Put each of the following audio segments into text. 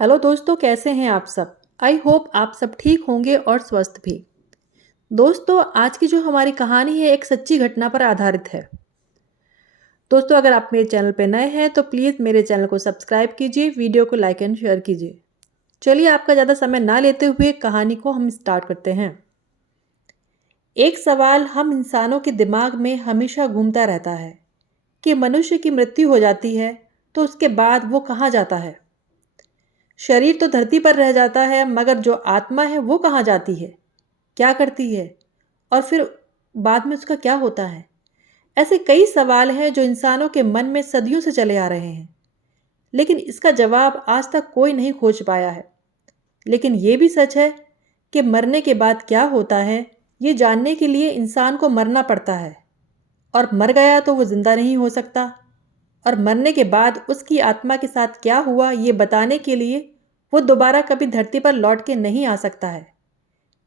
Hello दोस्तों, कैसे हैं आप सब। आई होप आप सब ठीक होंगे और स्वस्थ भी। दोस्तों, आज की जो हमारी कहानी है एक सच्ची घटना पर आधारित है। दोस्तों, अगर आप मेरे चैनल पर नए हैं तो प्लीज़ मेरे चैनल को सब्सक्राइब कीजिए, वीडियो को लाइक एंड शेयर कीजिए। चलिए, आपका ज़्यादा समय ना लेते हुए कहानी को हम स्टार्ट करते हैं। एक सवाल हम इंसानों के दिमाग में हमेशा घूमता रहता है कि मनुष्य की मृत्यु हो जाती है तो उसके बाद वो कहाँ जाता है। शरीर तो धरती पर रह जाता है, मगर जो आत्मा है वो कहाँ जाती है, क्या करती है और फिर बाद में उसका क्या होता है। ऐसे कई सवाल हैं जो इंसानों के मन में सदियों से चले आ रहे हैं, लेकिन इसका जवाब आज तक कोई नहीं खोज पाया है। लेकिन ये भी सच है कि मरने के बाद क्या होता है, ये जानने के लिए इंसान को मरना पड़ता है। और मर गया तो वो जिंदा नहीं हो सकता, और मरने के बाद उसकी आत्मा के साथ क्या हुआ ये बताने के लिए वो दोबारा कभी धरती पर लौट के नहीं आ सकता है।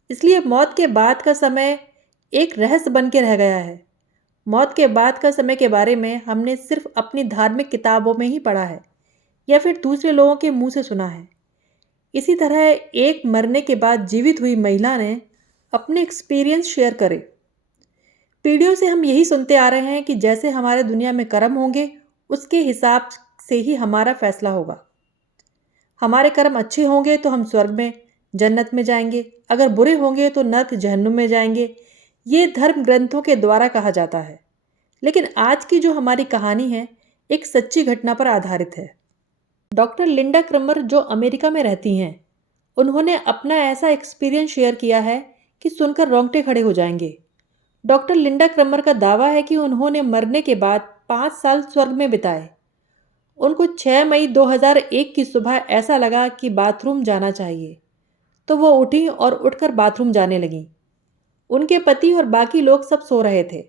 इसलिए मौत के बाद का समय एक रहस्य बन के रह गया है। मौत के बाद का समय के बारे में हमने सिर्फ अपनी धार्मिक किताबों में ही पढ़ा है या फिर दूसरे लोगों के मुंह से सुना है। इसी तरह एक मरने के बाद जीवित हुई महिला ने अपने एक्सपीरियंस शेयर करे। पीढ़ियों से हम यही सुनते आ रहे हैं कि जैसे हमारे दुनिया में कर्म होंगे उसके हिसाब से ही हमारा फैसला होगा। हमारे कर्म अच्छे होंगे तो हम स्वर्ग में, जन्नत में जाएंगे, अगर बुरे होंगे तो नर्क जहन्नुम में जाएंगे। ये धर्म ग्रंथों के द्वारा कहा जाता है। लेकिन आज की जो हमारी कहानी है एक सच्ची घटना पर आधारित है। डॉक्टर लिंडा क्रमर जो अमेरिका में रहती हैं, उन्होंने अपना ऐसा एक्सपीरियंस शेयर किया है कि सुनकर रोंगटे खड़े हो जाएंगे। डॉक्टर लिंडा क्रमर का दावा है कि उन्होंने मरने के बाद 5 साल स्वर्ग में बिताए। उनको 6 मई 2001 की सुबह ऐसा लगा कि बाथरूम जाना चाहिए, तो वो उठी और उठकर बाथरूम जाने लगीं। उनके पति और बाकी लोग सब सो रहे थे।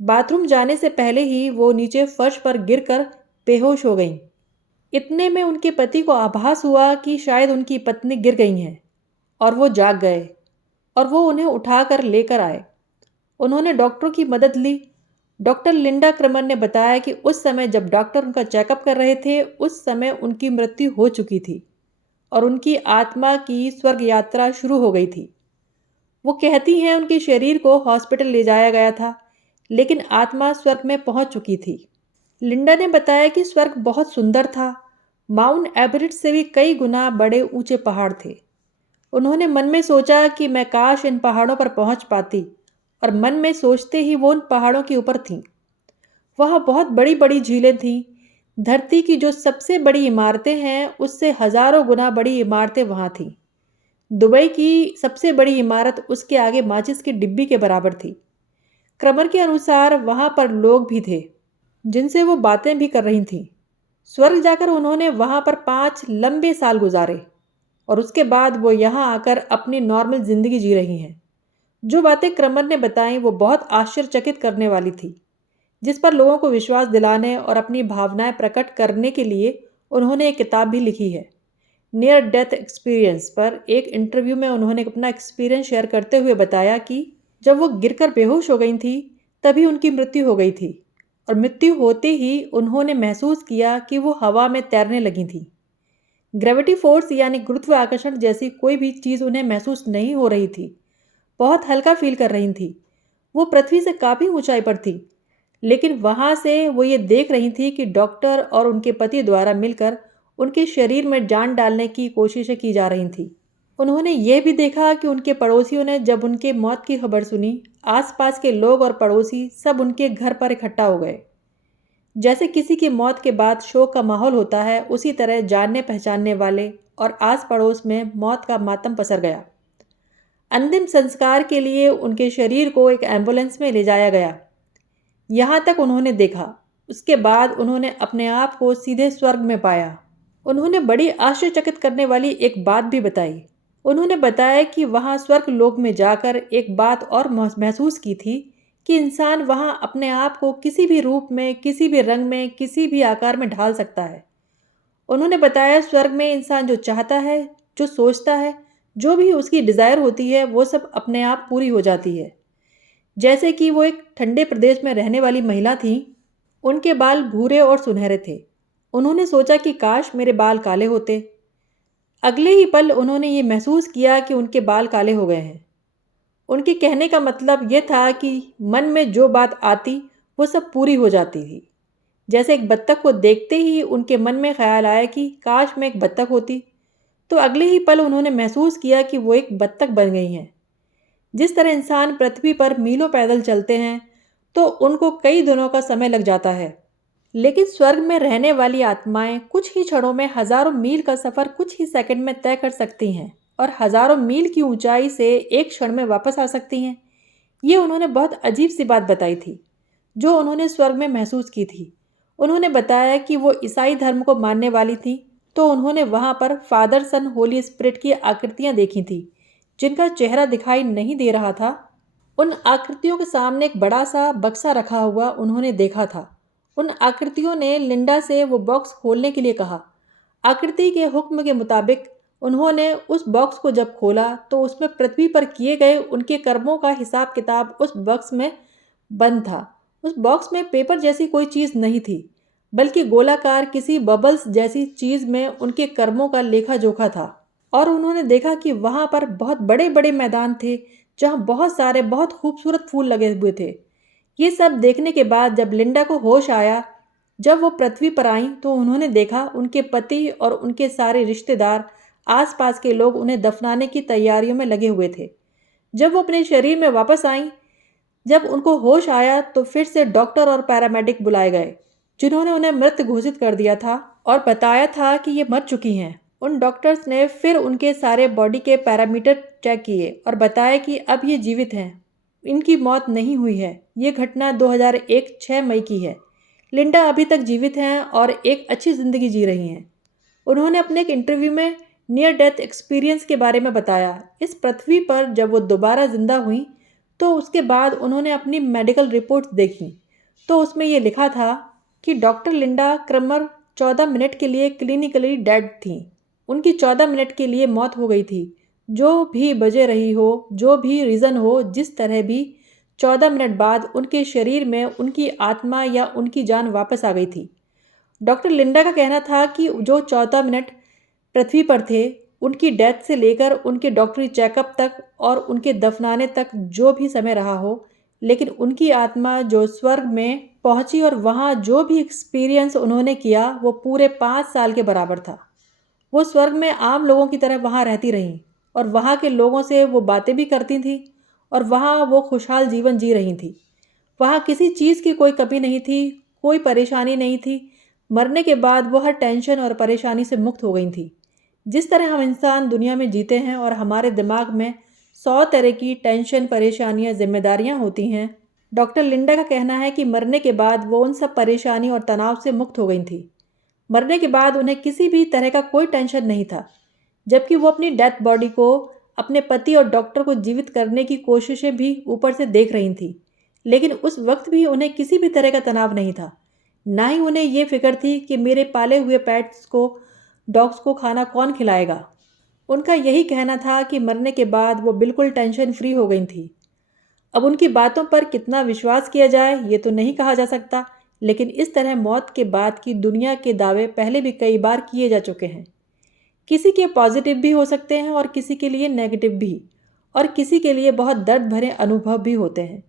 बाथरूम जाने से पहले ही वो नीचे फर्श पर गिरकर बेहोश हो गईं। इतने में उनके पति को आभास हुआ कि शायद उनकी पत्नी गिर गई हैं, और वो जाग गए और वो उन्हें उठाकर लेकर आए। उन्होंने डॉक्टरों की मदद ली। डॉक्टर लिंडा क्रमर ने बताया कि उस समय जब डॉक्टर उनका चेकअप कर रहे थे उस समय उनकी मृत्यु हो चुकी थी और उनकी आत्मा की स्वर्ग यात्रा शुरू हो गई थी। वो कहती हैं उनके शरीर को हॉस्पिटल ले जाया गया था, लेकिन आत्मा स्वर्ग में पहुंच चुकी थी। लिंडा ने बताया कि स्वर्ग बहुत सुंदर था। माउंट एवरेस्ट से भी कई गुना बड़े ऊंचे पहाड़ थे। उन्होंने मन में सोचा कि मैं काश इन पहाड़ों पर पहुंच पाती, और मन में सोचते ही वो उन पहाड़ों के ऊपर थीं। वहाँ बहुत बड़ी बड़ी झीलें थीं। धरती की जो सबसे बड़ी इमारतें हैं उससे हजारों गुना बड़ी इमारतें वहाँ थीं। दुबई की सबसे बड़ी इमारत उसके आगे माचिस की डिब्बी के बराबर थी। क्रमर के अनुसार वहाँ पर लोग भी थे जिनसे वो बातें भी कर रही थीं। स्वर्ग जाकर उन्होंने वहाँ पर 5 लंबे साल गुजारे और उसके बाद वो यहाँ आकर अपनी नॉर्मल ज़िंदगी जी रही हैं। जो बातें क्रमर ने बताई वो बहुत आश्चर्यचकित करने वाली थी, जिस पर लोगों को विश्वास दिलाने और अपनी भावनाएं प्रकट करने के लिए उन्होंने एक किताब भी लिखी है। नियर डेथ एक्सपीरियंस पर एक इंटरव्यू में उन्होंने अपना एक्सपीरियंस शेयर करते हुए बताया कि जब वो गिरकर बेहोश हो गई थी तभी उनकी मृत्यु हो गई थी, और मृत्यु होते ही उन्होंने महसूस किया कि वो हवा में तैरने लगी थी। ग्रेविटी फोर्स यानी गुरुत्वाकर्षण जैसी कोई भी चीज़ उन्हें महसूस नहीं हो रही थी। बहुत हल्का फील कर रही थी। वो पृथ्वी से काफ़ी ऊंचाई पर थी, लेकिन वहाँ से वो ये देख रही थी कि डॉक्टर और उनके पति द्वारा मिलकर उनके शरीर में जान डालने की कोशिशें की जा रही थी। उन्होंने ये भी देखा कि उनके पड़ोसियों ने जब उनके मौत की खबर सुनी, आसपास के लोग और पड़ोसी सब उनके घर पर इकट्ठा हो गए। जैसे किसी की मौत के बाद शोक का माहौल होता है, उसी तरह जानने पहचानने वाले और आस पड़ोस में मौत का मातम पसर गया। अंतिम संस्कार के लिए उनके शरीर को एक एम्बुलेंस में ले जाया गया। यहाँ तक उन्होंने देखा। उसके बाद उन्होंने अपने आप को सीधे स्वर्ग में पाया। उन्होंने बड़ी आश्चर्यचकित करने वाली एक बात भी बताई। उन्होंने बताया कि वहाँ स्वर्ग लोक में जाकर एक बात और महसूस की थी कि इंसान वहाँ अपने आप को किसी भी रूप में, किसी भी रंग में, किसी भी आकार में ढाल सकता है। उन्होंने बताया स्वर्ग में इंसान जो चाहता है, जो सोचता है, जो भी उसकी डिज़ायर होती है वो सब अपने आप पूरी हो जाती है। जैसे कि वो एक ठंडे प्रदेश में रहने वाली महिला थी। उनके बाल भूरे और सुनहरे थे। उन्होंने सोचा कि काश मेरे बाल काले होते। अगले ही पल उन्होंने ये महसूस किया कि उनके बाल काले हो गए हैं। उनके कहने का मतलब ये था कि मन में जो बात आती वो सब पूरी हो जाती थी। जैसे एक बत्तख को देखते ही उनके मन में ख्याल आया कि काश मैं एक बत्तख होती, तो अगले ही पल उन्होंने महसूस किया कि वो एक बत्तख बन गई हैं। जिस तरह इंसान पृथ्वी पर मीलों पैदल चलते हैं तो उनको कई दिनों का समय लग जाता है, लेकिन स्वर्ग में रहने वाली आत्माएं कुछ ही क्षणों में हजारों मील का सफ़र कुछ ही सेकंड में तय कर सकती हैं और हजारों मील की ऊंचाई से एक क्षण में वापस आ सकती हैं। ये उन्होंने बहुत अजीब सी बात बताई थी जो उन्होंने स्वर्ग में महसूस की थी। उन्होंने बताया कि वो ईसाई धर्म को मानने वाली थी, तो उन्होंने वहाँ पर फादर सन होली स्पिरिट की आकृतियाँ देखी थी जिनका चेहरा दिखाई नहीं दे रहा था। उन आकृतियों के सामने एक बड़ा सा बक्सा रखा हुआ उन्होंने देखा था। उन आकृतियों ने लिंडा से वो बॉक्स खोलने के लिए कहा। आकृति के हुक्म के मुताबिक उन्होंने उस बॉक्स को जब खोला तो उसमें पृथ्वी पर किए गए उनके कर्मों का हिसाब किताब उस बॉक्स में बंद था। उस बॉक्स में पेपर जैसी कोई चीज़ नहीं थी, बल्कि गोलाकार किसी बबल्स जैसी चीज़ में उनके कर्मों का लेखा जोखा था। और उन्होंने देखा कि वहाँ पर बहुत बड़े बड़े मैदान थे जहाँ बहुत सारे बहुत खूबसूरत फूल लगे हुए थे। ये सब देखने के बाद जब लिंडा को होश आया, जब वो पृथ्वी पर आईं, तो उन्होंने देखा उनके पति और उनके सारे रिश्तेदार, आसपास के लोग उन्हें दफनाने की तैयारियों में लगे हुए थे। जब वो अपने शरीर में वापस आईं, जब उनको होश आया तो फिर से डॉक्टर और पैरामेडिक बुलाए गए जिन्होंने उन्हें मृत घोषित कर दिया था और बताया था कि ये मर चुकी हैं। उन डॉक्टर्स ने फिर उनके सारे बॉडी के पैरामीटर चेक किए और बताया कि अब ये जीवित हैं, इनकी मौत नहीं हुई है। ये घटना 2001 6 मई की है। लिंडा अभी तक जीवित हैं और एक अच्छी ज़िंदगी जी रही हैं। उन्होंने अपने एक इंटरव्यू में नियर डेथ एक्सपीरियंस के बारे में बताया। इस पृथ्वी पर जब वो दोबारा जिंदा हुई तो उसके बाद उन्होंने अपनी मेडिकल रिपोर्ट्स देखी, तो उसमें ये लिखा था कि डॉक्टर लिंडा क्रमर 14 मिनट के लिए क्लिनिकली डेड थी। उनकी 14 मिनट के लिए मौत हो गई थी। जो भी वजह रही हो, जो भी रीज़न हो, जिस तरह भी, 14 मिनट बाद उनके शरीर में उनकी आत्मा या उनकी जान वापस आ गई थी। डॉक्टर लिंडा का कहना था कि जो 14 मिनट पृथ्वी पर थे, उनकी डेथ से लेकर उनके डॉक्टरी चेकअप तक और उनके दफनाने तक जो भी समय रहा हो, लेकिन उनकी आत्मा जो स्वर्ग में पहुंची और वहाँ जो भी एक्सपीरियंस उन्होंने किया वो पूरे 5 साल के बराबर था। वो स्वर्ग में आम लोगों की तरह वहाँ रहती रहीं और वहाँ के लोगों से वो बातें भी करती थीं और वहाँ वो खुशहाल जीवन जी रही थी। वहाँ किसी चीज़ की कोई कमी नहीं थी, कोई परेशानी नहीं थी। मरने के बाद वो हर टेंशन और परेशानी से मुक्त हो गई थी। जिस तरह हम इंसान दुनिया में जीते हैं और हमारे दिमाग में 100 तरह की टेंशन, परेशानियाँ, जिम्मेदारियाँ होती हैं, डॉक्टर लिंडा का कहना है कि मरने के बाद वो उन सब परेशानी और तनाव से मुक्त हो गई थी। मरने के बाद उन्हें किसी भी तरह का कोई टेंशन नहीं था, जबकि वो अपनी डेथ बॉडी को, अपने पति और डॉक्टर को जीवित करने की कोशिशें भी ऊपर से देख रही थी। लेकिन उस वक्त भी उन्हें किसी भी तरह का तनाव नहीं था। ना ही उन्हें ये फिक्र थी कि मेरे पाले हुए पेट्स को, डॉग्स को खाना कौन खिलाएगा। उनका यही कहना था कि मरने के बाद वो बिल्कुल टेंशन फ्री हो गई थी। अब उनकी बातों पर कितना विश्वास किया जाए ये तो नहीं कहा जा सकता, लेकिन इस तरह मौत के बाद की दुनिया के दावे पहले भी कई बार किए जा चुके हैं। किसी के पॉजिटिव भी हो सकते हैं और किसी के लिए नेगेटिव भी, और किसी के लिए बहुत दर्द भरे अनुभव भी होते हैं।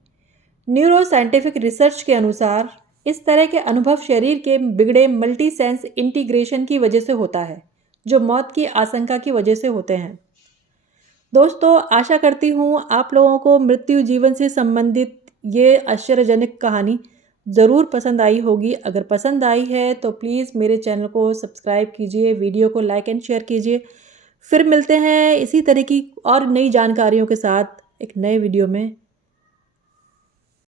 न्यूरो साइंटिफिक रिसर्च के अनुसार इस तरह के अनुभव शरीर के बिगड़े मल्टी सेंस इंटीग्रेशन की वजह से होता है, जो मौत की आशंका की वजह से होते हैं। दोस्तों, आशा करती हूँ आप लोगों को मृत्यु जीवन से संबंधित ये आश्चर्यजनक कहानी ज़रूर पसंद आई होगी। अगर पसंद आई है तो प्लीज़ मेरे चैनल को सब्सक्राइब कीजिए, वीडियो को लाइक एंड शेयर कीजिए। फिर मिलते हैं इसी तरह की और नई जानकारियों के साथ एक नए वीडियो में।